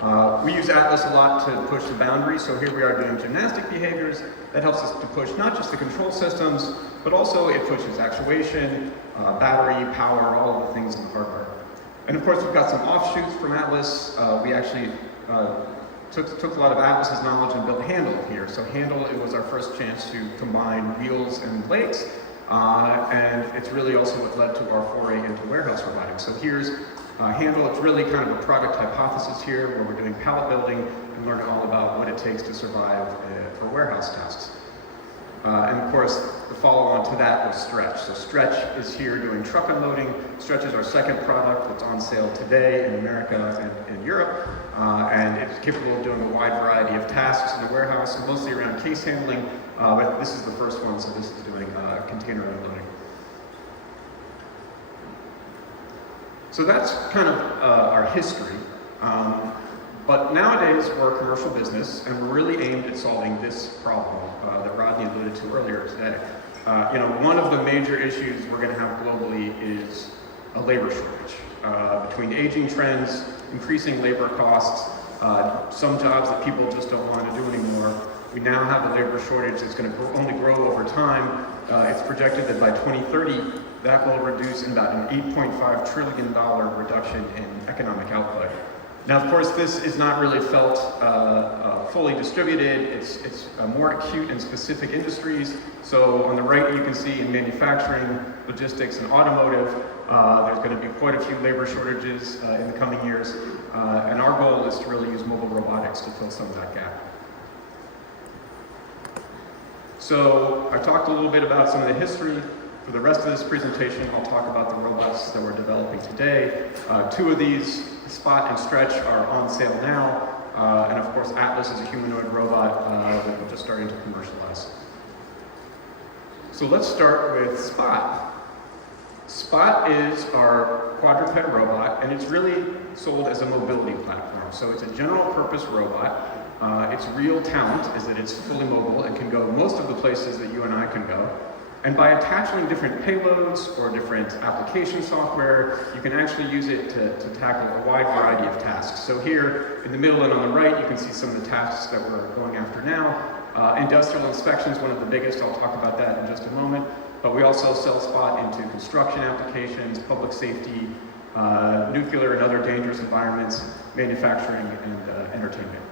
We use Atlas a lot to push the boundaries, so here we are doing gymnastic behaviors. That helps us to push not just the control systems, but also it pushes actuation, battery, power, all of the things in the hardware. And of course, we've got some offshoots from Atlas. We actually took a lot of Atlas's knowledge and built Handle here. So Handle, it was our first chance to combine wheels and blades, and it's really also what led to our foray into warehouse robotics. So here's Handle. It's really kind of a product hypothesis here, where we're doing pallet building and learning all about what it takes to survive for warehouse tasks. And of course, the follow-on to that was Stretch. So Stretch is here doing truck unloading. Stretch is our second product that's on sale today in America and Europe. And it's capable of doing a wide variety of tasks in the warehouse, mostly around case handling. But this is the first one, so this is doing container unloading. So that's kind of our history. But nowadays, we're a commercial business, and we're really aimed at solving this problem that Rodney alluded to earlier today. One of the major issues we're going to have globally is a labor shortage. Between aging trends, increasing labor costs, some jobs that people just don't want to do anymore, we now have a labor shortage that's going to only grow over time. It's projected that by 2030, that will reduce in about an $8.5 trillion reduction in economic output. Now, of course, this is not really felt fully distributed. It's more acute in specific industries. So on the right, you can see in manufacturing, logistics, and automotive, there's going to be quite a few labor shortages in the coming years. And our goal is to really use mobile robotics to fill some of that gap. So I talked a little bit about some of the history. For the rest of this presentation, I'll talk about the robots that we're developing today. Two of these, Spot and Stretch, are on sale now. And of course, Atlas is a humanoid robot that we're just starting to commercialize. So let's start with Spot. Spot is our quadruped robot, and it's really sold as a mobility platform. So it's a general purpose robot. Its real talent is that it's fully mobile and can go most of the places that you and I can go. And by attaching different payloads or different application software, you can actually use it to tackle a wide variety of tasks. So here in the middle and on the right, you can see some of the tasks that we're going after now. Industrial inspection is one of the biggest. I'll talk about that in just a moment. But we also sell Spot into construction applications, public safety, nuclear and other dangerous environments, manufacturing, and entertainment.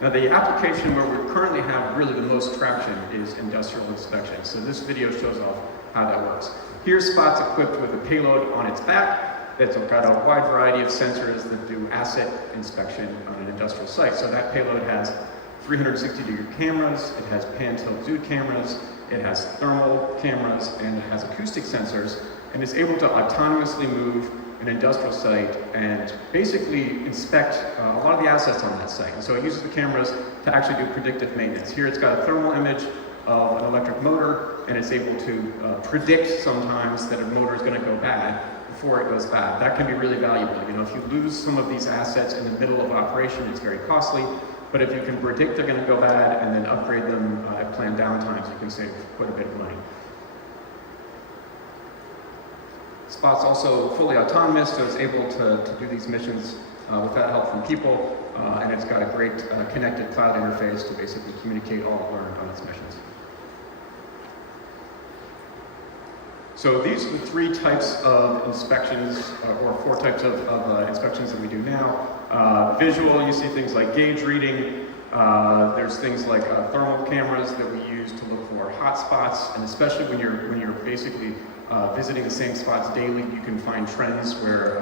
Now, the application where we currently have really the most traction is industrial inspection. So this video shows off how that works. Here, Spot's equipped with a payload on its back that's got a wide variety of sensors that do asset inspection on an industrial site. So that payload has 360-degree cameras, it has pan-tilt zoom cameras, it has thermal cameras, and it has acoustic sensors, and it's able to autonomously move an industrial site and basically inspect a lot of the assets on that site. And so it uses the cameras to actually do predictive maintenance. Here it's got a thermal image of an electric motor, and it's able to predict sometimes that a motor is going to go bad before it goes bad. That can be really valuable. If you lose some of these assets in the middle of operation, it's very costly. But if you can predict they're going to go bad and then upgrade them at planned downtimes, you can save quite a bit of money. Spot's also fully autonomous, so it's able to do these missions without help from people, and it's got a great connected cloud interface to basically communicate all learned on its missions. So these are the three types of inspections, or four types of inspections that we do now. Visual, you see things like gauge reading. There's things like thermal cameras that we use to look for hot spots, and especially when you're basically visiting the same spots daily, you can find trends where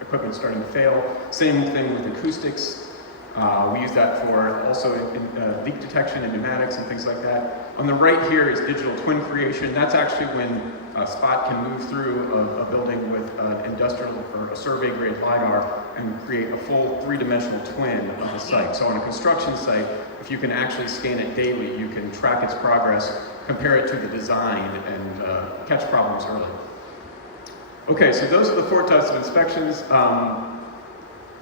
equipment's starting to fail. Same thing with acoustics. We use that for also leak detection in pneumatics and things like that. On the right here is digital twin creation. That's actually when Spot can move through a building with an industrial or a survey-grade LiDAR and create a full three-dimensional twin of the site. So on a construction site, if you can actually scan it daily, you can track its progress, compare it to the design, and catch problems early. Okay, so those are the four types of inspections,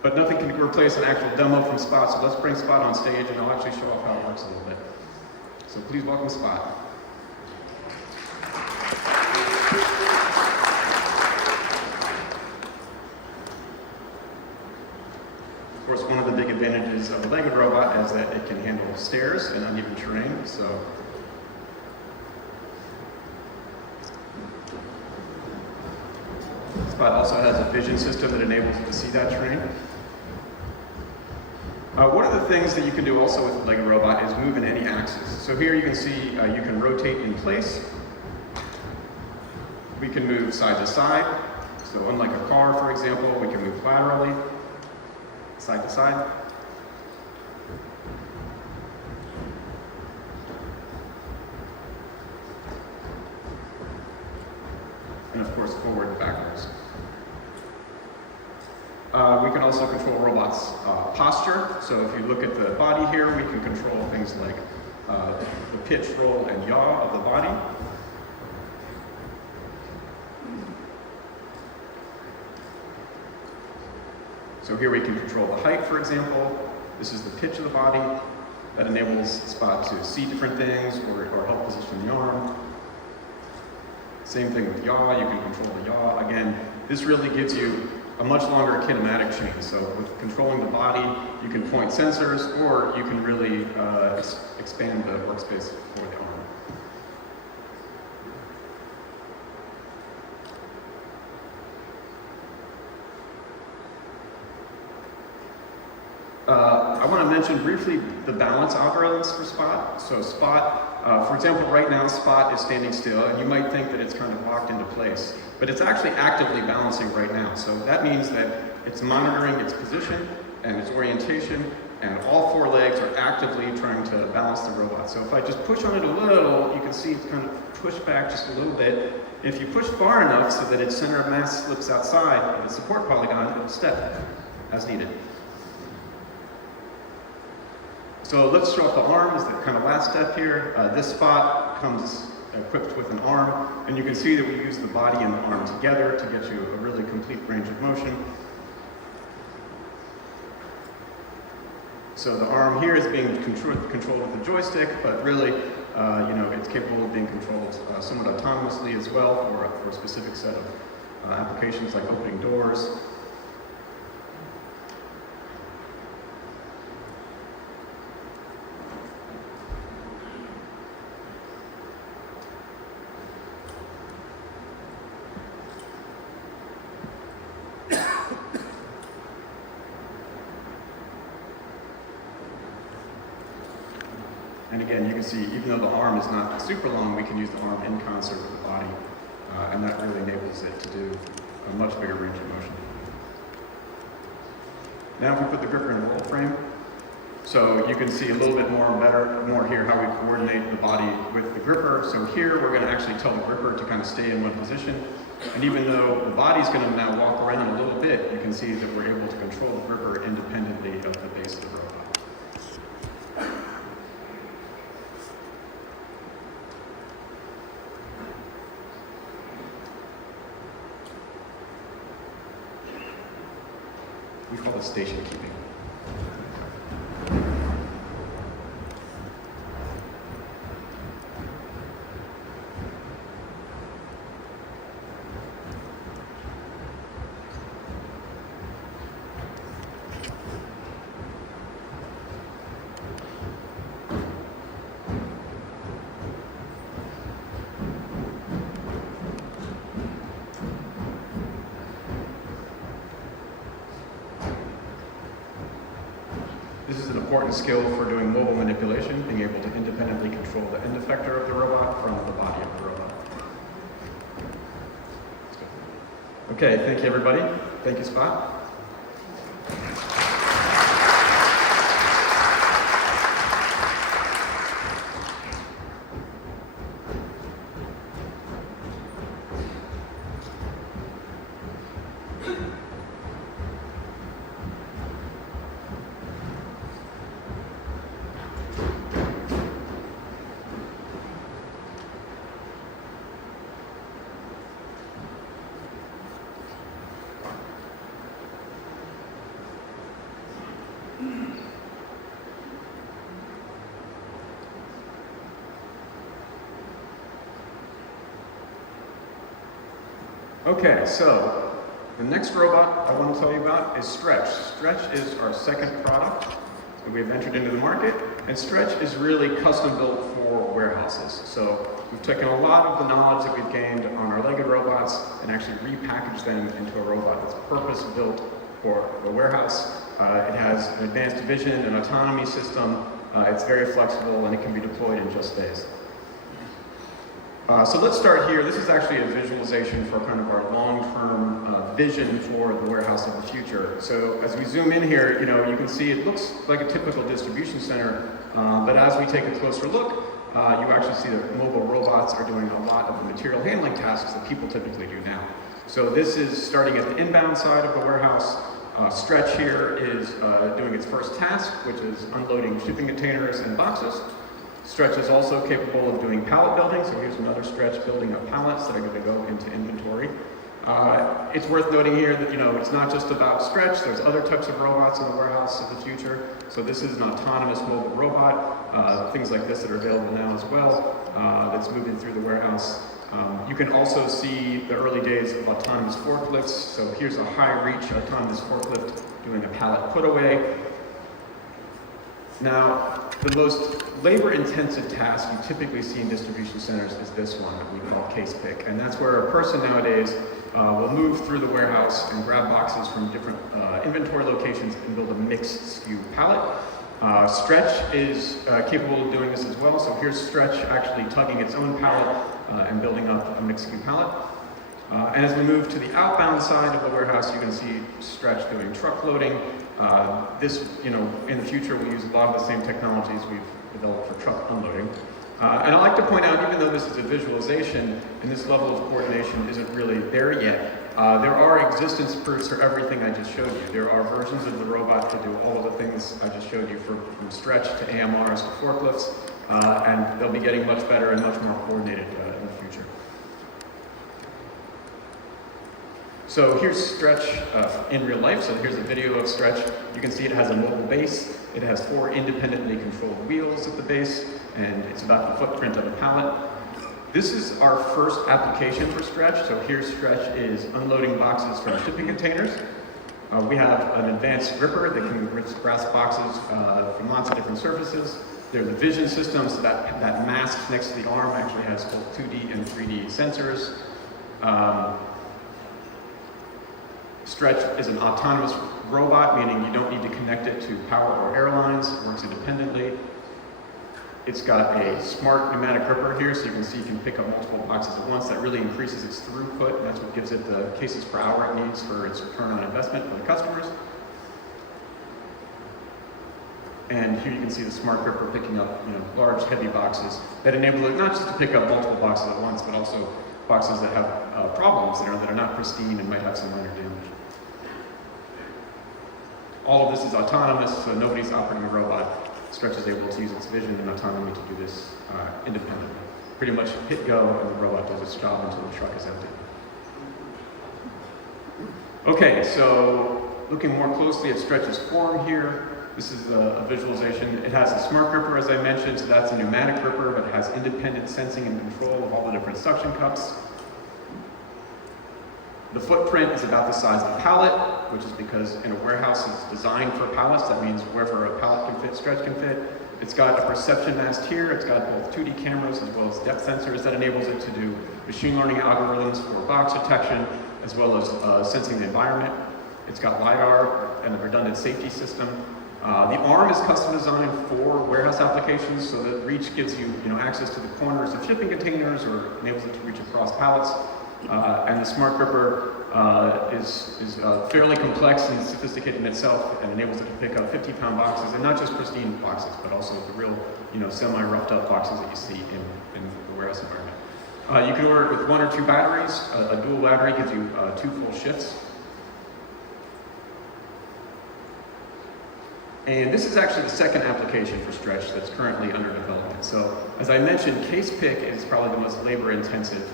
but nothing can replace an actual demo from Spot, so let's bring Spot on stage and I'll actually show off how it works a little bit. So please welcome Spot. course, one of the big advantages of a legged robot is that it can handle stairs and uneven terrain. So Spot also has a vision system that enables it to see that terrain. One of the things that you can do also with a legged robot is move in any axis. So here you can see you can rotate in place. We can move side to side. So unlike a car, for example, we can move laterally, side to side. And of course, forward and backwards. We can also control robots' posture. So if you look at the body here, we can control things like the pitch, roll, and yaw of the body. So here we can control the height, for example. This is the pitch of the body. That enables Spot to see different things or help position the arm. Same thing with yaw, you can control the yaw. Again, this really gives you a much longer kinematic chain. So with controlling the body, you can point sensors, or you can really expand the workspace for the arm. I want to mention briefly the balance algorithms for Spot. So Spot, for example, right now Spot is standing still, and you might think that it's kind of locked into place, but it's actually actively balancing right now. So that means that it's monitoring its position and its orientation, and all four legs are actively trying to balance the robot. So if I just push on it a little, you can see it's kind of pushed back just a little bit. If you push far enough so that its center of mass slips outside of the support polygon, it'll step as needed. So let's show up the arm as the kind of last step here. This Spot comes equipped with an arm, and you can see that we use the body and the arm together to get you a really complete range of motion. So the arm here is being controlled with the joystick, but really, it's capable of being controlled somewhat autonomously as well for a specific set of applications like opening doors. And again, you can see, even though the arm is not super long, we can use the arm in concert with the body, and that really enables it to do a much bigger range of motion. Now if we put the gripper in a roll frame, so you can see a little bit more here how we coordinate the body with the gripper. So here we're going to actually tell the gripper to kind of stay in one position, and even though the body's going to now walk around a little bit, you can see that we're able to control the gripper independently of the base of the robot. We call it station keeping. This is an important skill for doing mobile manipulation, being able to independently control the end effector of the robot from the body of the robot. Okay, thank you everybody. Thank you, Spot. Okay, so The next robot I want to tell you about is Stretch. Stretch is our second product that we've entered into the market, and Stretch is really custom built for warehouses. So we've taken a lot of the knowledge that we've gained on our legged robots and actually repackaged them into a robot that's purpose built for a warehouse. It has an advanced vision and autonomy system. It's very flexible and it can be deployed in just days. So let's start here. This is actually a visualization for kind of our long-term vision for the warehouse of the future. So as we zoom in here, you can see it looks like a typical distribution center, but as we take a closer look, you actually see that mobile robots are doing a lot of the material handling tasks that people typically do now. So this is starting at the inbound side of the warehouse. Stretch here is doing its first task, which is unloading shipping containers and boxes. Stretch is also capable of doing pallet building, so here's another Stretch building of pallets that are going to go into inventory. It's worth noting here that it's not just about Stretch, there's other types of robots in the warehouse of the future. So this is an autonomous mobile robot, things like this that are available now as well, that's moving through the warehouse. You can also see the early days of autonomous forklifts. So here's a high-reach autonomous forklift doing a pallet put away. Now, the most labor-intensive task you typically see in distribution centers is this one that we call case pick. And that's where a person nowadays will move through the warehouse and grab boxes from different inventory locations and build a mixed SKU pallet. Stretch is capable of doing this as well. So here's Stretch actually tugging its own pallet and building up a mixed SKU pallet. And as we move to the outbound side of the warehouse, you can see Stretch doing truck loading. This, in the future, we'll use a lot of the same technologies we've developed for truck unloading. And I'd like to point out, even though this is a visualization, and this level of coordination isn't really there yet, there are existence proofs for everything I just showed you. There are versions of the robot that do all of the things I just showed you, from Stretch to AMRs to forklifts, and they'll be getting much better and much more coordinated in the future. So here's Stretch in real life. So here's a video of Stretch. You can see it has a mobile base. It has 4 independently controlled wheels at the base, and it's about the footprint of a pallet. This is our first application for Stretch. So here Stretch is unloading boxes from shipping containers. We have an advanced gripper that can grasp boxes from lots of different surfaces. There's a vision system, so that mask next to the arm actually has both 2D and 3D sensors. Stretch is an autonomous robot, meaning you don't need to connect it to power or airlines. It works independently. It's got a smart pneumatic gripper here, so you can see you can pick up multiple boxes at once. That really increases its throughput, and that's what gives it the cases per hour it needs for its return on investment for the customers. And here you can see the smart gripper picking up large, heavy boxes that enable it not just to pick up multiple boxes at once, but also boxes that have problems that are not pristine and might have some minor damage. All of this is autonomous, so nobody's operating a robot. Stretch is able to use its vision and autonomy to do this independently. Pretty much hit go, and the robot does its job until the truck is empty. Okay, so looking more closely at Stretch's form here, this is a visualization. It has a smart gripper, as I mentioned, so that's a pneumatic gripper, but it has independent sensing and control of all the different suction cups. The footprint is about the size of a pallet, which is because in a warehouse it's designed for pallets. That means wherever a pallet can fit, Stretch can fit. It's got a perception mast here. It's got both 2D cameras as well as depth sensors that enables it to do machine learning algorithms for box detection, as well as sensing the environment. It's got LiDAR and a redundant safety system. The arm is custom designed for warehouse applications, so that reach gives you, access to the corners of shipping containers or enables it to reach across pallets. And the smart gripper is fairly complex and sophisticated in itself, and enables it to pick up 50-pound boxes, and not just pristine boxes, but also the real, semi-roughed up boxes that you see in the warehouse environment. You can order it with 1 or 2 batteries. A dual battery gives you 2 full shifts. And this is actually the second application for Stretch that's currently under development. So, as I mentioned, case pick is probably the most labor-intensive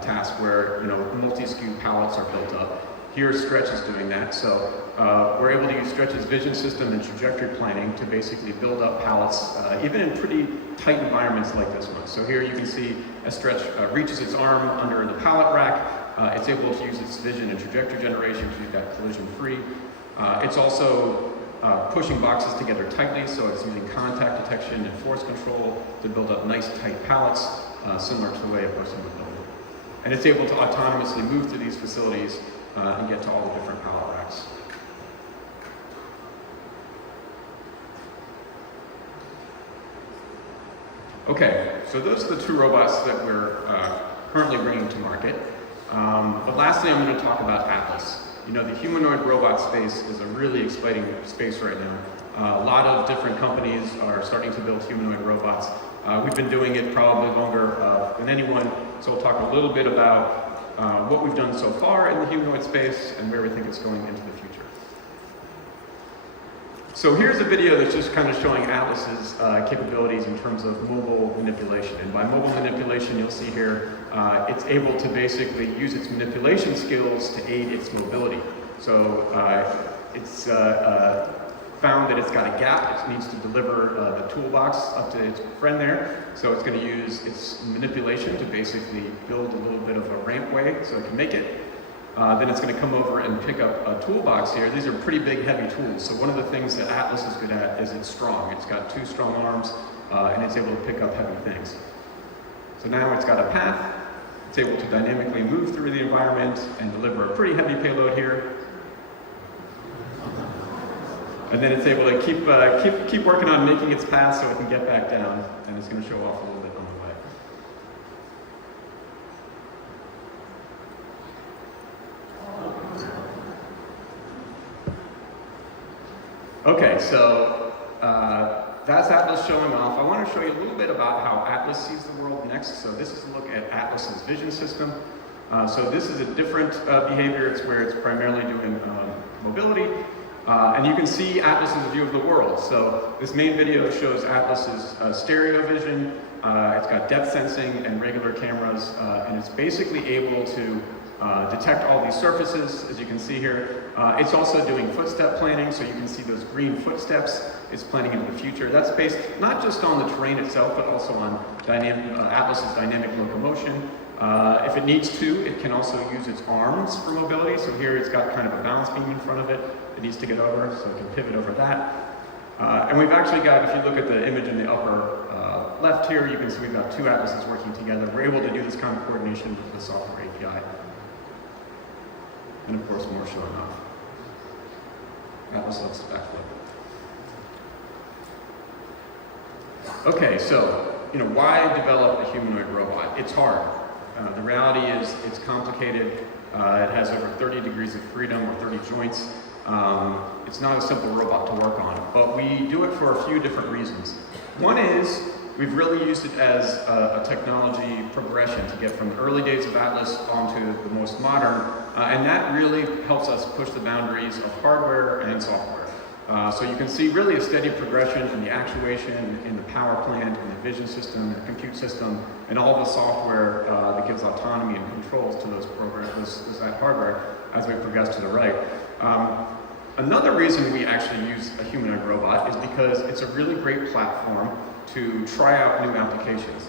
task where multi-SKU pallets are built up. Here, Stretch is doing that. So we're able to use Stretch's vision system and trajectory planning to basically build up pallets, even in pretty tight environments like this one. So here you can see as Stretch reaches its arm under the pallet rack, It's able to use its vision and trajectory generation to do that collision-free. It's also pushing boxes together tightly, so it's using contact detection and force control to build up nice tight pallets, similar to the way a person would build. And it's able to autonomously move through these facilities and get to all the different pallet racks. Okay, so those are the two robots that we're currently bringing to market. But lastly, I'm going to talk about Atlas. You know, the humanoid robot space is a really exciting space right now. A lot of different companies are starting to build humanoid robots. We've been doing it probably longer than anyone, so we'll talk a little bit about what we've done so far in the humanoid space and where we think it's going into the future. So here's a video that's just kind of showing Atlas's capabilities in terms of mobile manipulation. And by mobile manipulation, you'll see here, it's able to basically use its manipulation skills to aid its mobility. So it's found that it's got a gap. It needs to deliver the toolbox up to its friend there. So it's going to use its manipulation to basically build a little bit of a rampway so it can make it. Then it's going to come over and pick up a toolbox here. These are pretty big, heavy tools. So one of the things that Atlas is good at is it's strong. It's got 2 strong arms, and it's able to pick up heavy things. So now it's got a path. It's able to dynamically move through the environment and deliver a pretty heavy payload here. And then it's able to keep working on making its path so it can get back down, and it's going to show off a little bit on the way. Okay, so that's Atlas showing off. I want to show you a little bit about how Atlas sees the world next. So this is a look at Atlas's vision system. So this is a different behavior. It's where it's primarily doing mobility. And you can see Atlas's view of the world. So this main video shows Atlas's stereo vision. It's got depth sensing and regular cameras, and it's basically able to detect all these surfaces, as you can see here. It's also doing footstep planning, so you can see those green footsteps. It's planning into the future. That's based not just on the terrain itself, but also on Atlas's dynamic locomotion. If it needs to, it can also use its arms for mobility. So here it's got kind of a balance beam in front of it. It needs to get over, so it can pivot over that. And we've actually got, if you look at the image in the upper left here, you can see we've got 2 Atlases working together. We're able to do this kind of coordination with the software API. And of course, more showing off. Atlas looks backflip. Okay, so, why develop a humanoid robot? It's hard. The reality is it's complicated. It has over 30 degrees of freedom, or 30 joints. It's not a simple robot to work on, but we do it for a few different reasons. One is we've really used it as a technology progression to get from the early days of Atlas onto the most modern, and that really helps us push the boundaries of hardware and software. So you can see really a steady progression in the actuation, in the power plant, in the vision system, the compute system, and all the software that gives autonomy and controls to those programs, that hardware, as we progress to the right. Another reason we actually use a humanoid robot is because it's a really great platform to try out new applications.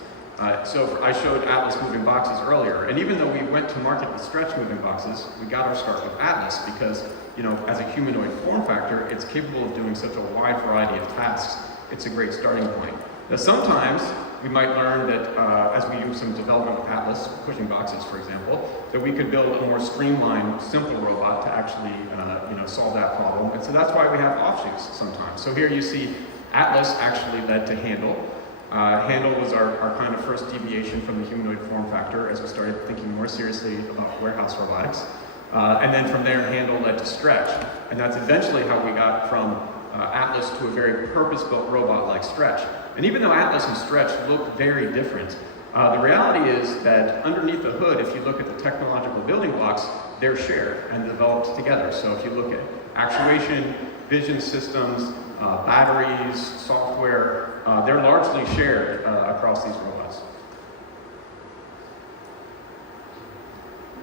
So I showed Atlas moving boxes earlier, and even though we went to market with stretch moving boxes, we got our start with Atlas because, as a humanoid form factor, it's capable of doing such a wide variety of tasks. It's a great starting point. Now sometimes we might learn that as we do some development with Atlas, pushing boxes for example, that we could build a more streamlined, simple robot to actually solve that problem. And so that's why we have offshoots sometimes. So here you see Atlas actually led to Handle. Handle was our kind of first deviation from the humanoid form factor as we started thinking more seriously about warehouse robotics. And then from there, Handle led to Stretch. And that's eventually how we got from Atlas to a very purpose-built robot like Stretch. And even though Atlas and Stretch look very different, the reality is that underneath the hood, if you look at the technological building blocks, they're shared and developed together. So if you look at actuation, vision systems, batteries, software, they're largely shared across these robots.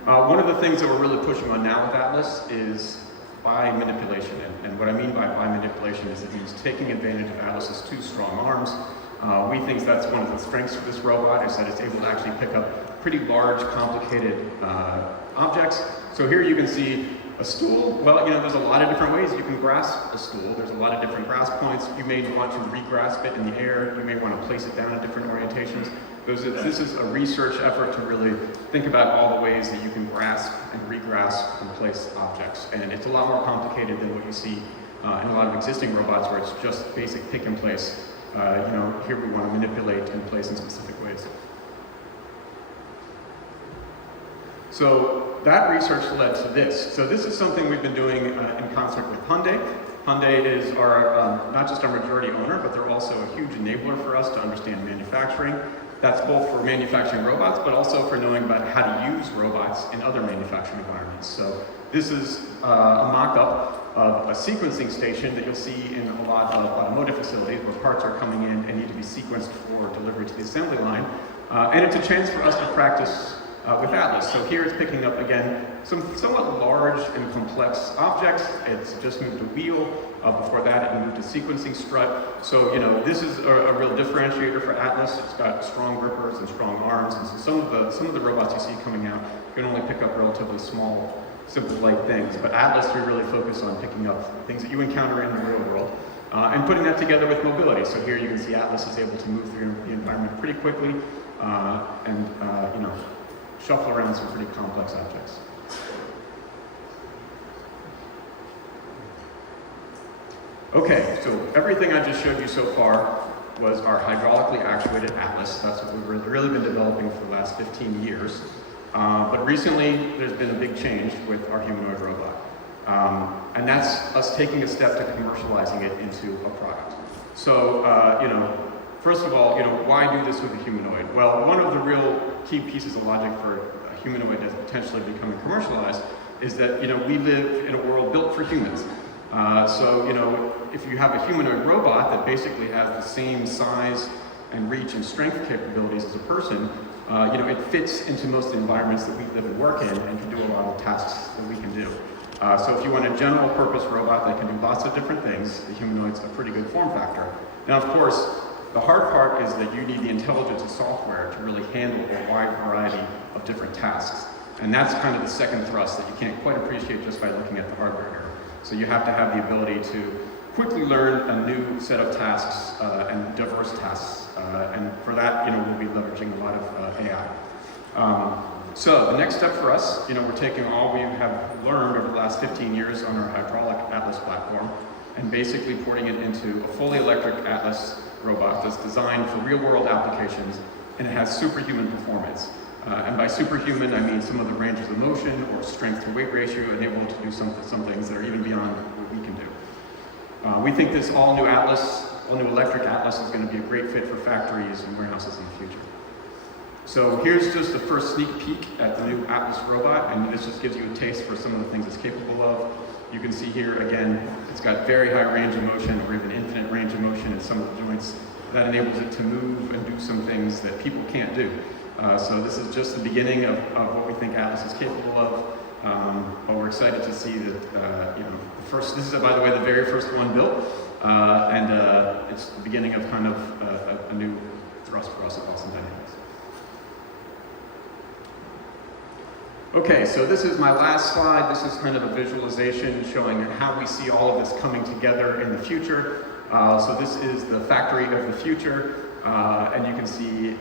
One of the things that we're really pushing on now with Atlas is by manipulation. And what I mean by manipulation is it means taking advantage of Atlas's 2 strong arms. We think that's one of the strengths of this robot is that it's able to actually pick up pretty large, complicated objects. So here you can see a stool. Well, there's a lot of different ways you can grasp a stool. There's a lot of different grasp points. You may want to re-grasp it in the air. You may want to place it down in different orientations. This is a research effort to really think about all the ways that you can grasp and re-grasp and place objects. And it's a lot more complicated than what you see in a lot of existing robots where it's just basic pick and place. Here we want to manipulate and place in specific ways. So that research led to this. So this is something we've been doing in concert with Hyundai. Hyundai is not just our majority owner, but they're also a huge enabler for us to understand manufacturing. That's both for manufacturing robots, but also for knowing about how to use robots in other manufacturing environments. So this is a mock-up of a sequencing station that you'll see in a lot of automotive facilities where parts are coming in and need to be sequenced for delivery to the assembly line. And it's a chance for us to practice with Atlas. So here it's picking up, again, some somewhat large and complex objects. It's just moved a wheel. Before that, it moved a sequencing strut. So, this is a real differentiator for Atlas. It's got strong grippers and strong arms. And so some of the robots you see coming out can only pick up relatively small, simple, light things. But Atlas, we really focus on picking up things that you encounter in the real world and putting that together with mobility. So here you can see Atlas is able to move through the environment pretty quickly and shuffle around some pretty complex objects. Okay, so everything I just showed you so far was our hydraulically actuated Atlas. That's what we've really been developing for the last 15 years. But recently, there's been a big change with our humanoid robot. And that's us taking a step to commercializing it into a product. So, first of all, why do this with a humanoid? Well, one of the real key pieces of logic for a humanoid that's potentially becoming commercialized is that, we live in a world built for humans. So, if you have a humanoid robot that basically has the same size and reach and strength capabilities as a person, it fits into most of the environments that we live and work in and can do a lot of tasks that we can do. So if you want a general purpose robot that can do lots of different things, the humanoid's a pretty good form factor. Now, of course, the hard part is that you need the intelligence of software to really handle a wide variety of different tasks. And that's kind of the second thrust that you can't quite appreciate just by looking at the hardware here. So you have to have the ability to quickly learn a new set of tasks and diverse tasks. And for that, we'll be leveraging a lot of AI. So the next step for us, we're taking all we have learned over the last 15 years on our hydraulic Atlas platform and basically porting it into a fully electric Atlas robot that's designed for real-world applications, and it has superhuman performance. And by superhuman, I mean some of the ranges of motion or strength to weight ratio enabled to do some things that are even beyond what we can do. We think this all-new electric Atlas is going to be a great fit for factories and warehouses in the future. So here's just the first sneak peek at the new Atlas robot, and this just gives you a taste for some of the things it's capable of. You can see here, again, it's got very high range of motion, or even infinite range of motion in some of the joints. That enables it to move and do some things that people can't do. So this is just the beginning of what we think Atlas is capable of. But we're excited to see that, this is, by the way, the very first one built. And it's the beginning of kind of a new thrust for us at Boston Dynamics. Okay, so this is my last slide. This is kind of a visualization showing how we see all of this coming together in the future. So this is the factory of the future. And you can see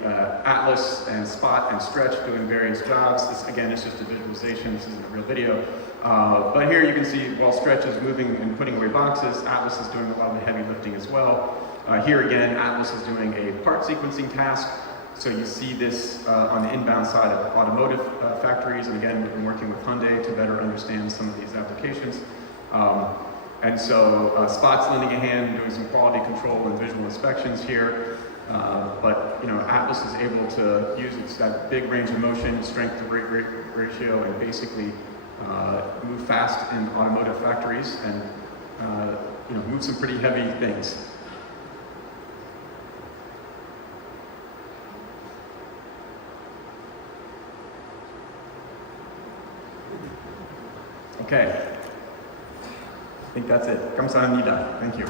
Atlas and Spot and Stretch doing various jobs. This, again, is just a visualization. This isn't a real video. But here you can see while Stretch is moving and putting away boxes, Atlas is doing a lot of the heavy lifting as well. Here again, Atlas is doing a part sequencing task. So you see this on the inbound side of automotive factories. And again, we've been working with Hyundai to better understand some of these applications. And so Spot's lending a hand doing some quality control and visual inspections here. But Atlas is able to use that big range of motion, strength to weight ratio, and basically move fast in automotive factories and move some pretty heavy things. Okay, I think that's it. 감사합니다. Thank you.